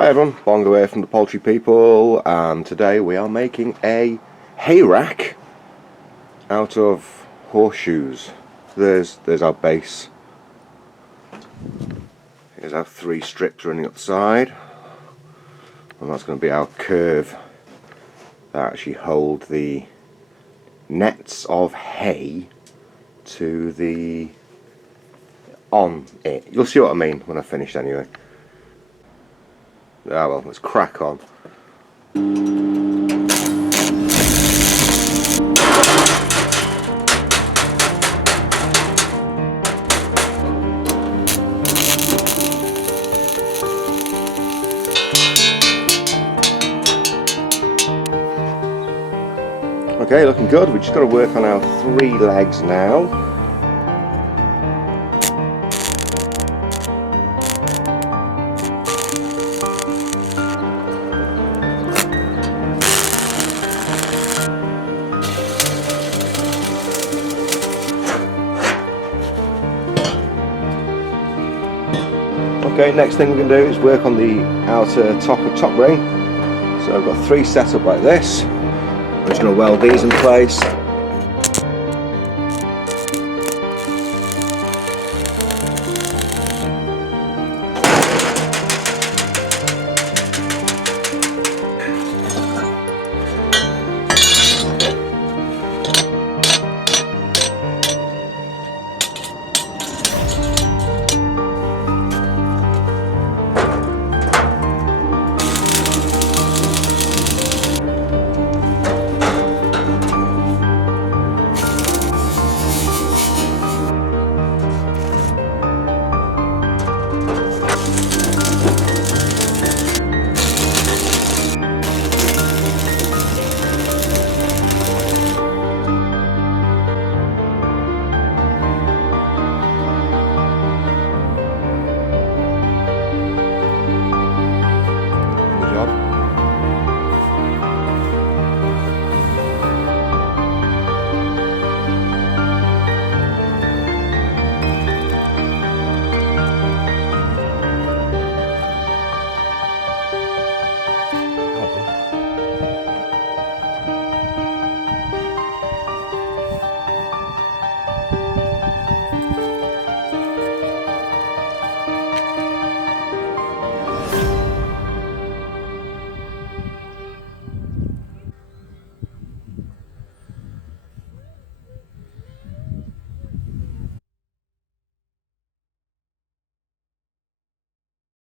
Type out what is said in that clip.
Hi everyone, Bong away from the Poultry People, and today we are making a hay rack out of horseshoes. There's our base. Here's our 3 strips running up the side, and that's going to be our curve that actually hold the nets of hay to the on it. You'll see what I mean when I finished anyway. Ah well, let's crack on. Okay, looking good. We've just got to work on our 3 legs now. Okay, next thing we're going to do is work on the outer top ring. So I've got 3 set up like this. I'm just going to weld these in place.